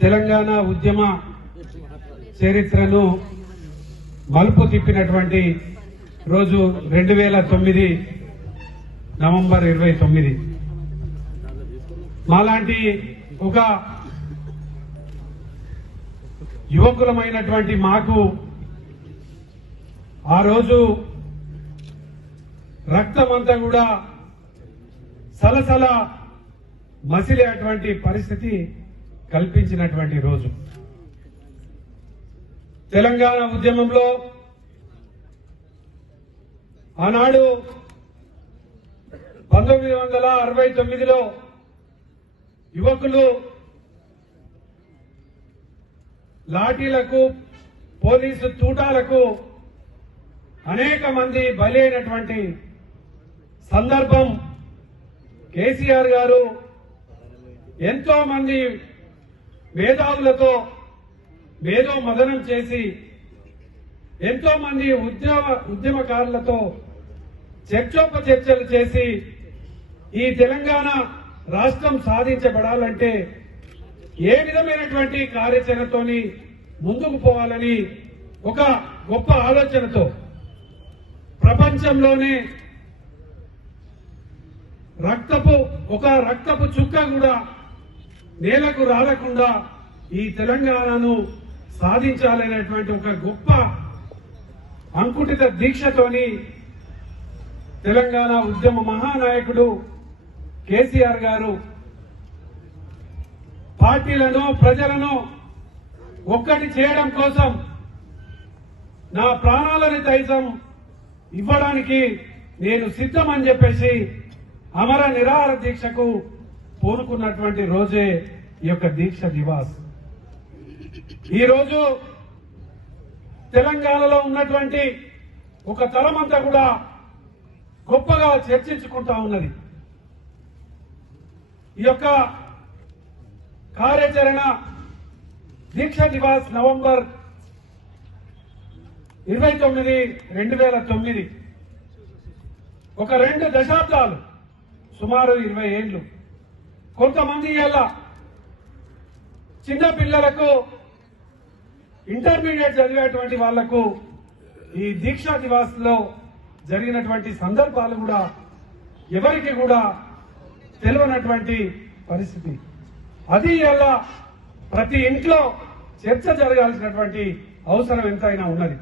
తెలంగాణ ఉద్యమ చరిత్రను మలుపు తిప్పినటువంటి రోజు రెండు వేల తొమ్మిది నవంబర్ ఇరవై తొమ్మిది. మాలాంటి ఒక యువకులమైనటువంటి మాకు ఆ రోజు రక్తమంతా కూడా సలసల మసిలేటువంటి పరిస్థితి కల్పించినటువంటి రోజు. తెలంగాణ ఉద్యమంలో ఆనాడు పంతొమ్మిది వందల అరవై తొమ్మిదిలో యువకులు లాఠీలకు పోలీసు తూటాలకు అనేక మంది బలైనటువంటి సందర్భం కేసీఆర్ గారు ఎంతో మంది మేధావులతో మేధో మదనం చేసి ఎంతో మంది ఉద్యమ ఉద్యమకారులతో చర్చోపచర్చలు చేసి ఈ తెలంగాణ రాష్ట్రం సాధించబడాలంటే ఏ విధమైనటువంటి కార్యాచరణతోని ముందుకు పోవాలని ఒక గొప్ప ఆలోచనతో ప్రపంచంలోనే రక్తపు ఒక రక్తపు చుక్క కూడా నేలకు రాలకుండా ఈ తెలంగాణను సాధించాలనేటువంటి ఒక గొప్ప అంకుటిత దీక్షతోని తెలంగాణ ఉద్యమ మహానాయకుడు కేసీఆర్ గారు పార్టీలను ప్రజలను ఒక్కటి చేయడం కోసం నా ప్రాణాలని తైతం ఇవ్వడానికి నేను సిద్ధమని చెప్పేసి అమర నిరాహార దీక్షకు పూనుకున్నటువంటి రోజే ఈ యొక్క దీక్ష దివాస్. ఈ రోజు తెలంగాణలో ఉన్నటువంటి ఒక తరమంతా కూడా గొప్పగా చర్చించుకుంటా ఉన్నది. ఈ యొక్క కార్యాచరణ దీక్ష దివాస్ నవంబర్ ఇరవై తొమ్మిది రెండు వేల తొమ్మిది. ఒక రెండు దశాబ్దాలు సుమారు ఇరవై ఏళ్ళు. కొంతమంది ఇలా చిన్న పిల్లలకు ఇంటర్మీడియట్ చదివేటువంటి వాళ్ళకు ఈ దీక్షా దివాస్లో జరిగినటువంటి సందర్భాలు కూడా ఎవరికి కూడా తెలియనటువంటి పరిస్థితి. అది ఎలా ప్రతి ఇంట్లో చర్చ జరగాల్సినటువంటి అవసరం ఎంతైనా ఉన్నది.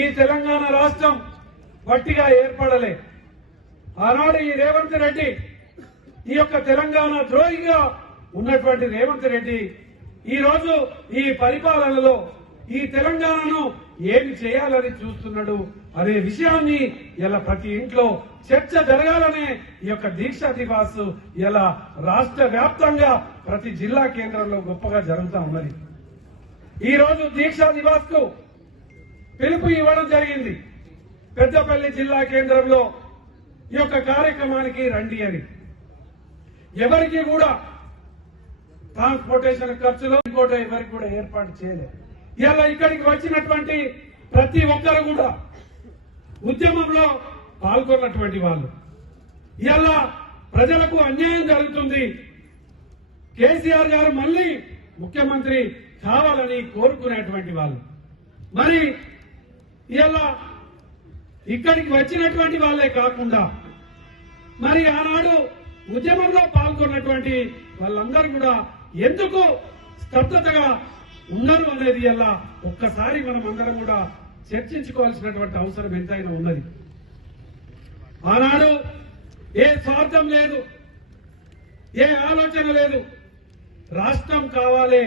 ఈ తెలంగాణ రాష్ట్రం వట్టిగా ఏర్పడలే. ఆనాడు ఈ రేవంత్ రెడ్డి ఈ యొక్క తెలంగాణ ద్రోహిగా ఉన్నటువంటి రేవంత్ రెడ్డి ఈ రోజు ఈ పరిపాలనలో ఈ తెలంగాణను ఏమి చేయాలని చూస్తున్నాడు అనే విషయాన్ని ఇలా ప్రతి ఇంట్లో చర్చ జరగాలనే ఈ యొక్క దీక్షా దివాస్ ఇలా రాష్ట్ర వ్యాప్తంగా ప్రతి జిల్లా కేంద్రంలో గొప్పగా జరుగుతూ ఉన్నది. ఈ రోజు దీక్షా దివాస్కు పిలుపు ఇవ్వడం జరిగింది. పెద్దపల్లి జిల్లా కేంద్రంలో ఈ యొక్క కార్యక్రమానికి రండి అని. ఎవరికి కూడా ట్రాన్స్పోర్టేషన్ ఖర్చులో ఇంకోటి ఎవరికి కూడా ఏర్పాటు చేయలేదు. ఇలా ఇక్కడికి వచ్చినటువంటి ప్రతి ఒక్కరు కూడా ఉద్యమంలో పాల్గొన్నటువంటి వాళ్ళు. ఇలా ప్రజలకు అన్యాయం జరుగుతుంది. కేసీఆర్ గారు మళ్ళీ ముఖ్యమంత్రి కావాలని కోరుకునేటువంటి వాళ్ళు. మరి ఇలా ఇక్కడికి వచ్చినటువంటి వాళ్ళే కాకుండా మరి ఆనాడు ఉద్యమంలో పాల్గొన్నటువంటి వాళ్ళందరూ కూడా ఎందుకు స్తబ్దతగా ఉన్నారు అనేది ఎలా ఒక్కసారి మనం అందరం కూడా చర్చించుకోవాల్సినటువంటి అవసరం ఎంతైనా ఉన్నది. ఆనాడు ఏ స్వార్థం లేదు ఏ ఆలోచన లేదు. రాష్ట్రం కావాలి.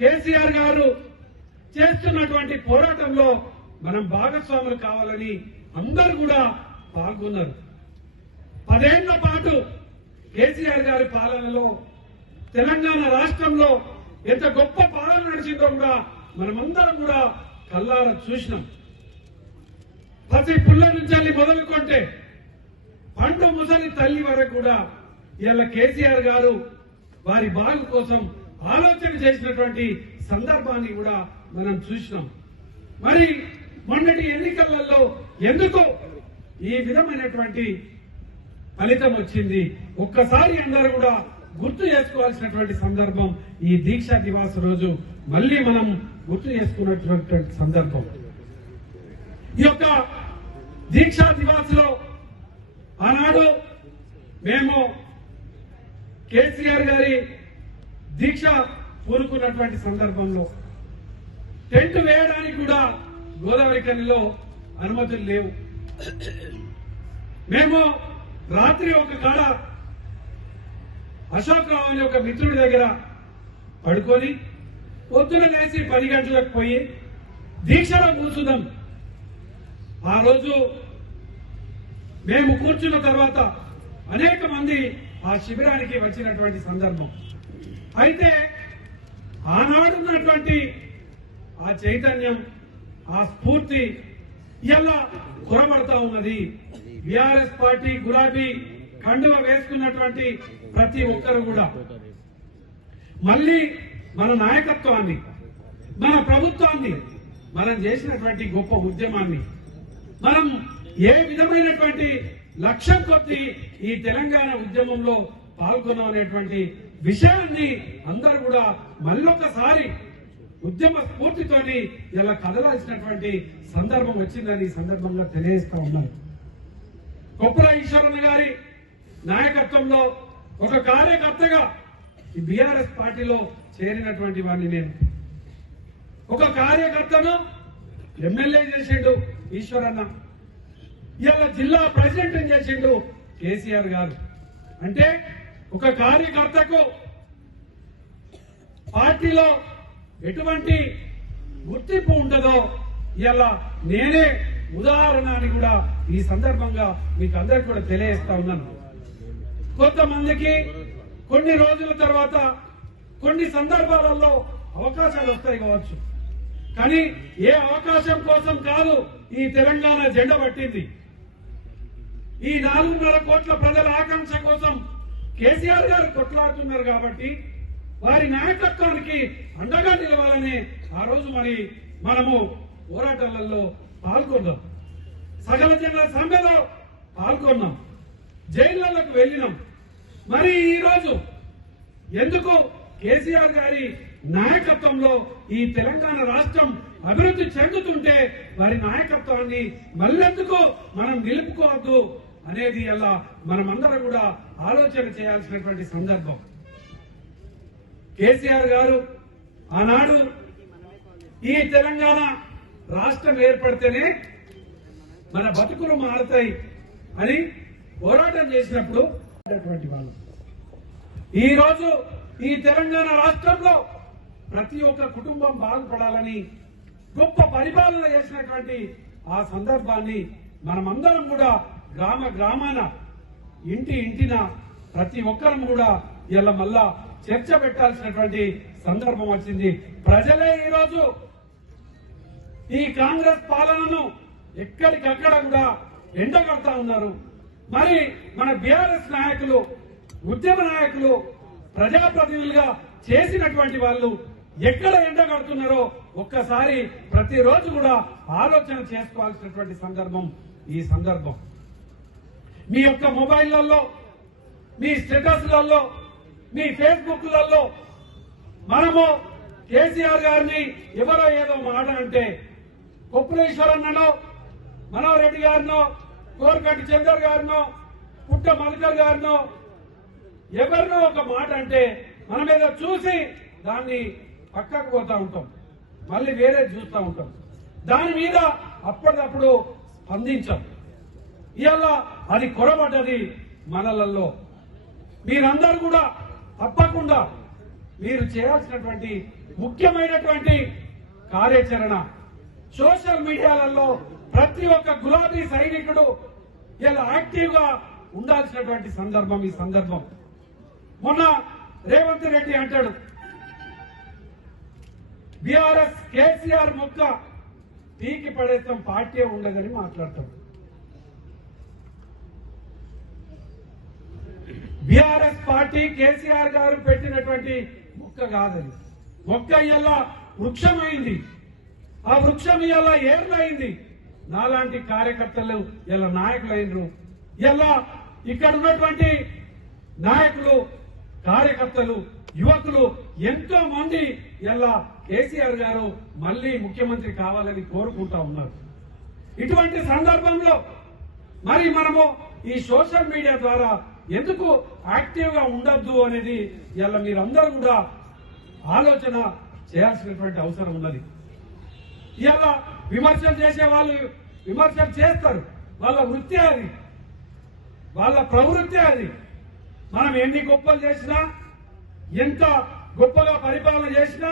కేసీఆర్ గారు చేస్తున్నటువంటి పోరాటంలో మనం భాగస్వాములు కావాలని అందరూ కూడా పాల్గొన్నారు. పదేళ్ళ పాటు కేసీఆర్ గారి పాలనలో తెలంగాణ రాష్ట్రంలో ఎంత గొప్ప పాలన నడిచిందో కూడా మనమందరం కూడా కల్లార చూసినాం. ప్రతి పుల్ల నుంచి మొదలుకుంటే పండు ముసలి తల్లి వరకు కూడా ఇలా కేసీఆర్ గారు వారి బాగు కోసం ఆలోచన చేసినటువంటి సందర్భాన్ని కూడా మనం చూసినాం. మరి మొన్నటి ఎన్నికలలో ఎందుకో ఈ విధమైనటువంటి ఫలితం వచ్చింది. ఒక్కసారి అందరూ కూడా గుర్తు చేసుకోవాల్సినటువంటి సందర్భం ఈ దీక్షా దివాస్ రోజు. మళ్ళీ మనం గుర్తు చేసుకున్నటువంటి సందర్భం. ఈ యొక్క దీక్షా దివాస్లో ఆనాడు మేము కేసీఆర్ గారి దీక్ష కోరుకున్నటువంటి సందర్భంలో టెంట్ వేయడానికి కూడా గోదావరి కనిలో అనుమతులు లేవు. మేము రాత్రి ఒక కాడ అశోక్ రావు అనే ఒక మిత్రుడి దగ్గర పడుకొని పొద్దున లేచి పది గంటలకు పోయి దీక్షలో కూర్చున్నాం. ఆ రోజు మేము కూర్చున్న తర్వాత అనేక మంది ఆ శిబిరానికి వచ్చినటువంటి సందర్భం. అయితే ఆనాడున్నటువంటి ఆ చైతన్యం ఆ స్ఫూర్తి ఇలా కురబడతా ఉన్నది? బీఆర్ఎస్ పార్టీ గులాబీ కండువ వేసుకున్నటువంటి ప్రతి ఒక్కరు కూడా. మళ్ళీ మన నాయకత్వాన్ని మన ప్రభుత్వాన్ని మనం చేసినటువంటి గొప్ప ఉద్యమాన్ని మనం ఏ విధమైనటువంటి లక్ష్యం కొద్ది ఈ తెలంగాణ ఉద్యమంలో పాల్గొన్నాం అనేటువంటి విషయాన్ని అందరూ కూడా మళ్ళొకసారి ఉద్యమ స్ఫూర్తితోని ఇలా కదలాల్సినటువంటి సందర్భం వచ్చిందని ఈ సందర్భంగా తెలియజేస్తా ఉన్నారు కొప్పుల ఈశ్వరన్న గారి నాయకత్వంలో ఒక కార్యకర్తగా ఈ బీఆర్ఎస్ పార్టీలో చేరినటువంటి వాడిని నేను. ఒక కార్యకర్తను ఎమ్మెల్యే చేసిండు ఈశ్వరన్న. ఇలా జిల్లా ప్రెసిడెంట్ చేసిండు కేసీఆర్ గారు. అంటే ఒక కార్యకర్తకు పార్టీలో ఎటువంటి గుర్తింపు ఉండదో ఇలా నేనే ఉదాహరణ అని కూడా ఈ సందర్భంగా మీకు అందరికి కూడా తెలియజేస్తా ఉన్నాను. కొంతమందికి కొన్ని రోజుల తర్వాత కొన్ని సందర్భాలలో అవకాశాలు వస్తాయి కావచ్చు. కానీ ఏ అవకాశం కోసం కాదు ఈ తెలంగాణ జెండ పట్టింది. ఈ నాలుగున్నర కోట్ల ప్రజల ఆకాంక్ష కోసం కేసీఆర్ గారు కొట్లాడుతున్నారు కాబట్టి వారి నాయకత్వానికి అండగా నిలవాలని ఆ రోజు మరి మనము పోరాటాలలో పాల్గొన్నాం సకల జనుల సమ్మెలో పాల్గొన్నాం. జైళ్ళకు వెళ్ళినాం. మరి ఈ రోజు ఎందుకు కేసీఆర్ గారి నాయకత్వంలో ఈ తెలంగాణ రాష్ట్రం అభివృద్ధి చెందుతుంటే వారి నాయకత్వాన్ని మళ్ళెందుకు మనం నిలుపుకోవద్దు అనేది అలా మనమందరం కూడా ఆలోచన చేయాల్సినటువంటి సందర్భం. కేసీఆర్ గారు ఆనాడు ఈ తెలంగాణ రాష్ట్రం ఏర్పడితేనే మన బతుకులు మారుతాయి అని పోరాటం చేసినప్పుడు వాళ్ళు. ఈ రోజు ఈ తెలంగాణ రాష్ట్రంలో ప్రతి ఒక్క కుటుంబం బాగుపడాలని గొప్ప పరిపాలన చేసినటువంటి ఆ సందర్భాన్ని మనమందరం కూడా గ్రామ గ్రామాన ఇంటి ఇంటిన ప్రతి ఒక్కరం కూడా ఇలా మళ్ళా చర్చ పెట్టాల్సినటువంటి సందర్భం వచ్చింది. ప్రజలే ఈరోజు ఈ కాంగ్రెస్ పాలనను ఎక్కడికక్కడ కూడా ఎండగడతా ఉన్నారు. మరి మన బీఆర్ఎస్ నాయకులు ఉద్యమ నాయకులు ప్రజాప్రతినిధులుగా చేసినటువంటి వాళ్ళు ఎక్కడ ఎండగడుతున్నారో ఒక్కసారి ప్రతిరోజు కూడా ఆలోచన చేసుకోవాల్సినటువంటి సందర్భం ఈ సందర్భం. మీ యొక్క మొబైళ్ళలో మీ స్టేటస్లలో మీ ఫేస్బుక్లలో మనము కేసీఆర్ గారిని ఎవరో ఏదో మాట అంటే కొప్పులేశ్వరన్ననో మనోహర్ రెడ్డి గారినో కోరకట్టి చందర్ గారినో పుట్ట మధుకర్ గారినో ఎవరినో ఒక మాట అంటే మన మీద చూసి దాన్ని పక్కకు పోతా ఉంటాం. మళ్ళీ వేరే చూస్తూ ఉంటాం. దాని మీద అప్పటికప్పుడు స్పందించాం. ఇవాళ అది కొరబడ్డది మనలలో మీరందరూ కూడా తప్పకుండా మీరు చేయాల్సినటువంటి ముఖ్యమైనటువంటి కార్యాచరణ సోషల్ మీడియాలలో ప్రతి ఒక్క గులాబీ సైనికుడు ఇలా యాక్టివ్గా ఉండాల్సినటువంటి సందర్భం ఈ సందర్భం. మొన్న రేవంత్ రెడ్డి అంటాడు బీఆర్ఎస్ కేసీఆర్ ముక్క పీకి పడేస్తాం పార్టీ ఉండదని మాట్లాడతాడు. బీఆర్ఎస్ పార్టీ కేసీఆర్ గారు పెట్టినటువంటి మొక్క కాదని మొక్క ఇలా వృక్షమైంది. ఆ వృక్షం ఇలా ఏర్లైంది? నాలాంటి కార్యకర్తలు ఇలా నాయకులైనరు? ఇలా ఇక్కడ ఉన్నటువంటి నాయకులు కార్యకర్తలు యువకులు ఎంతో మంది ఇలా కేసీఆర్ గారు మళ్ళీ ముఖ్యమంత్రి కావాలని కోరుకుంటా ఉన్నారు. ఇటువంటి సందర్భంలో మరి మనము ఈ సోషల్ మీడియా ద్వారా ఎందుకు యాక్టివ్గా ఉండొద్దు అనేది ఇలా మీరందరూ కూడా ఆలోచన చేయాల్సినటువంటి అవసరం ఉన్నది. ఇవాళ విమర్శలు చేసే వాళ్ళు విమర్శలు చేస్తారు. వాళ్ళ వృత్తి అది. వాళ్ళ ప్రవృత్తి అది. మనం ఎన్ని గొప్పలు చేసినా ఎంత గొప్పగా పరిపాలన చేసినా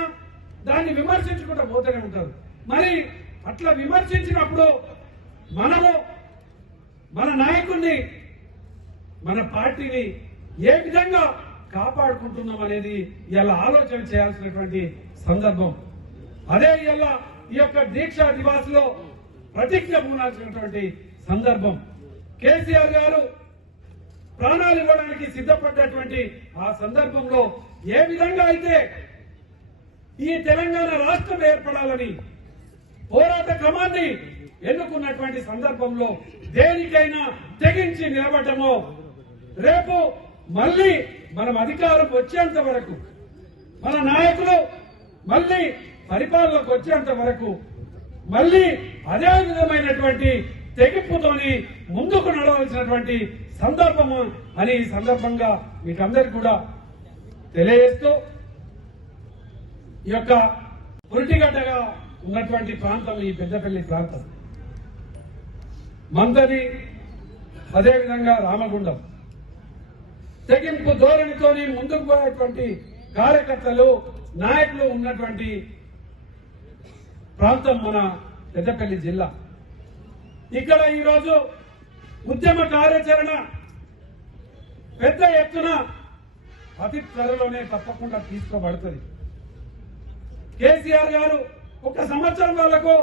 దాన్ని విమర్శించుకుంటూ పోతూనే ఉంటారు. మరి అట్లా విమర్శించినప్పుడు మనము మన నాయకుడిని మన పార్టీని ఏ విధంగా కాపాడుకుంటున్నాం అనేది ఇలా ఆలోచన చేయాల్సినటువంటి సందర్భం. అదే ఇలా ఈ యొక్క దీక్షా దివాస్లో ప్రతిజ్ఞ పూనాల్సినటువంటి సందర్భం. కేసీఆర్ గారు ప్రాణాలు ఇవ్వడానికి సిద్ధపడ్డటువంటి ఆ సందర్భంలో ఏ విధంగా అయితే ఈ తెలంగాణ రాష్ట్రం ఏర్పడాలని పోరాట క్రమాన్ని ఎన్నుకున్నటువంటి సందర్భంలో దేనికైనా తెగించి నిలబడమో రేపు మళ్ళీ మనం అధికారం వచ్చేంత వరకు మన నాయకులు మళ్ళీ పరిపాలనకు వచ్చేంత వరకు మళ్ళీ అదే విధమైనటువంటి తెగింపుతోని ముందుకు నడవలసినటువంటి సందర్భము అని ఈ సందర్భంగా మీకందరికి కూడా తెలియజేస్తూ ఈ యొక్క పురిటిగడ్డగా ఉన్నటువంటి ప్రాంతం ఈ పెద్దపల్లి ప్రాంతం. మందని అదేవిధంగా రామగుండం. తెగింపు ధోరణితోని ముందుకు పోయేటువంటి కార్యకర్తలు నాయకులు ఉన్నటువంటి ప్రాంతం మన పెద్దపల్లి జిల్లా. ఇక్కడ ఈరోజు ఉద్యమ కార్యాచరణ పెద్ద ఎత్తున అతి త్వరలోనే తప్పకుండా తీసుకోబడుతుంది. కేసీఆర్ గారు ఒక సంవత్సరం వాళ్ళకు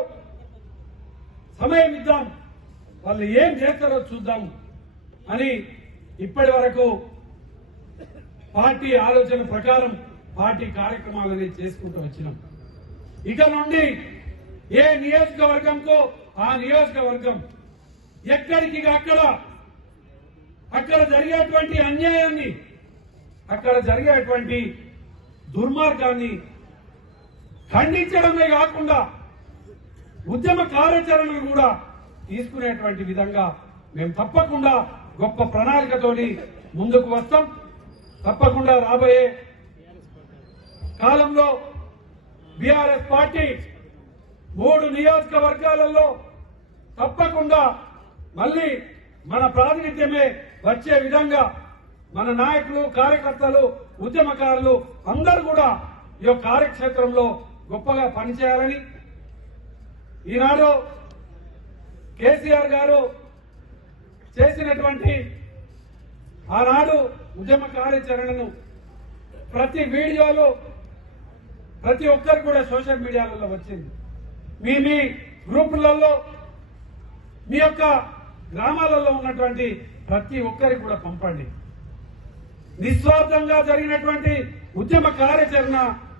సమయం ఇద్దాం వాళ్ళు ఏం చేస్తారో చూద్దాం అని ఇప్పటి వరకు పార్టీ ఆలోచన ప్రకారం పార్టీ కార్యక్రమాలని చేసుకుంటూ వచ్చినాం. ఇక నుండి ఏ నియోజకవర్గంకో ఆ నియోజకవర్గం ఎక్కడికి అక్కడ అక్కడ జరిగేటువంటి అన్యాయాన్ని అక్కడ జరిగేటువంటి దుర్మార్గాన్ని ఖండించడమే కాకుండా ఉద్యమ కార్యాచరణను కూడా తీసుకునేటువంటి విధంగా మేము తప్పకుండా గొప్ప ప్రణాళికతోని ముందుకు వస్తాం. తప్పకుండా రాబోయే కాలంలో బీఆర్ఎస్ పార్టీ మూడు నియోజకవర్గాలలో తప్పకుండా మళ్ళీ మన ప్రాతినిధ్యమే వచ్చే విధంగా మన నాయకులు కార్యకర్తలు ఉద్యమకారులు అందరూ కూడా ఈ యొక్క కార్యక్షేత్రంలో గొప్పగా పనిచేయాలని ఈనాడు కేసీఆర్ గారు చేసినటువంటి ఆనాడు ఉద్యమ కార్యాచరణను ప్రతి వీడియోలో ప్రతి ఒక్కరు కూడా సోషల్ మీడియాలలో వచ్చింది. మీ మీ గ్రూపులలో మీ యొక్క గ్రామాలలో ఉన్నటువంటి ప్రతి ఒక్కరికి కూడా పంపండి. నిస్వార్థంగా జరిగినటువంటి ఉద్యమ కార్యాచరణ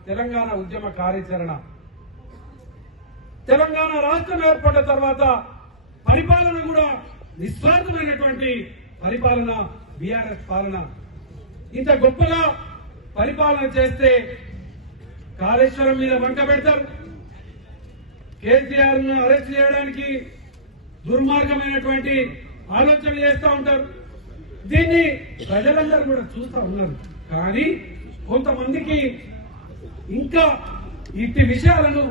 తెలంగాణ ఉద్యమ కార్యాచరణ. తెలంగాణ రాష్ట్రం ఏర్పడ్డ తర్వాత పరిపాలన కూడా నిస్వార్థమైనటువంటి పరిపాలన బీఆర్ఎస్ పాలన. ఇంత గొప్పగా పరిపాలన చేస్తే కాళేశ్వరం మీద వంట పెడతారు. కేసీఆర్ను అరెస్ట్ చేయడానికి దుర్మార్గమైనటువంటి ఆలోచన చేస్తూ ఉంటారు. దీన్ని ప్రజలందరూ కూడా చూస్తూ ఉన్నారు. కానీ కొంతమందికి ఇంకా ఇట్టి విషయాలను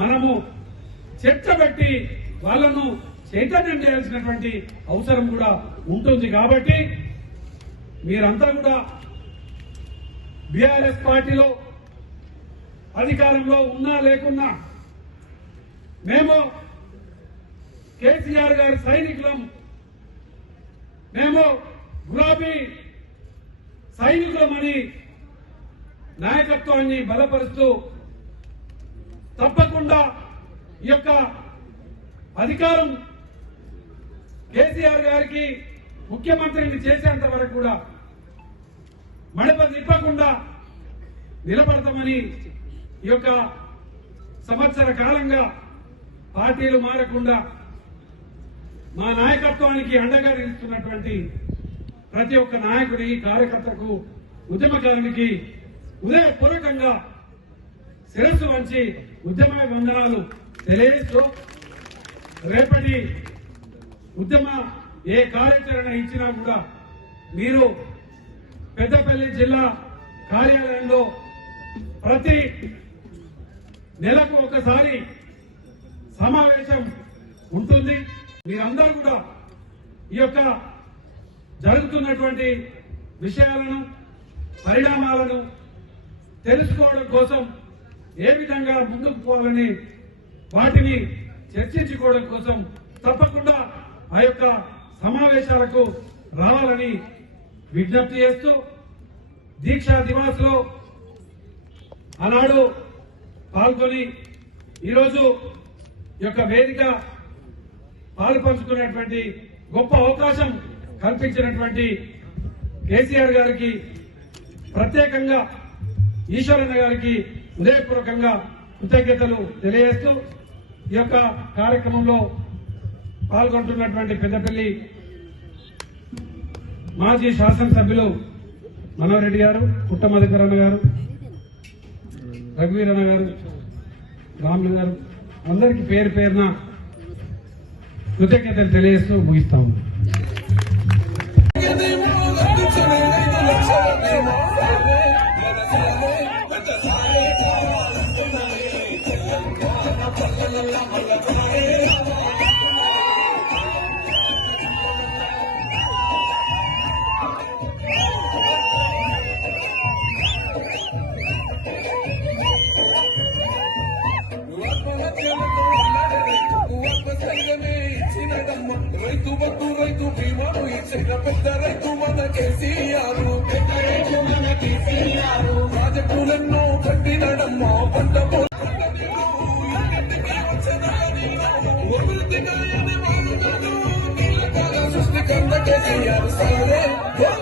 మనము చర్చ వాళ్ళను చైతన్యం చేయాల్సినటువంటి అవసరం కూడా ఉంటుంది కాబట్టి మీరంతా కూడా బీఆర్ఎస్ పార్టీలో అధికారంలో ఉన్నా లేకున్నా మేము కేసీఆర్ గారి సైనికులం. మేము గులాబీ సైనికులమని నాయకత్వాన్ని బలపరుస్తూ తప్పకుండా ఈ యొక్క అధికారం కేసీఆర్ గారికి ముఖ్యమంత్రిని చేసేంత వరకు కూడా మడప తిప్పకుండా నిలబడతామని ఈ యొక్క సంవత్సర కాలంగా పార్టీలు మారకుండా మా నాయకత్వానికి అండగా నిలుస్తున్నటువంటి ప్రతి ఒక్క నాయకుడి కార్యకర్తకు ఉద్యమకారునికి ఉదయపూర్వకంగా శిరస్సు వంచి ఉద్యమ వందనాలు తెలియజేస్తూ రేపటి ఉద్యమ ఏ కార్యాచరణ ఇచ్చినా కూడా మీరు పెద్దపల్లి జిల్లా కార్యాలయంలో ప్రతి నెలకు ఒకసారి సమావేశం ఉంటుంది. మీరందరూ కూడా ఈ యొక్క జరుగుతున్నటువంటి విషయాలను పరిణామాలను తెలుసుకోవడం కోసం ఏ విధంగా ముందుకు పోవాలని వాటిని చర్చించుకోవడం కోసం తప్పకుండా ఆ యొక్క సమావేశాలకు రావాలని విజ్ఞప్తి చేస్తూ దీక్షా దివాస్లో ఆనాడు పాల్గొని ఈరోజు యొక్క వేదిక పాల్పంచుకునేటువంటి గొప్ప అవకాశం కల్పించినటువంటి కేసీఆర్ గారికి ప్రత్యేకంగా ఈశ్వరన్న గారికి హృదయపూర్వకంగా కృతజ్ఞతలు తెలియజేస్తూ ఈ యొక్క కార్యక్రమంలో పాల్గొంటున్నటువంటి పెద్దపల్లి మాజీ శాసనసభ్యులు మనోహర్రెడ్డి గారు పుట్ట అన్న గారు రఘువీరన్న గారు రాములు గారు అందరికీ పేరు పేరున కృతజ్ఞతలు తెలియజేస్తూ ముగిస్తా రైతు Y'all be saying that.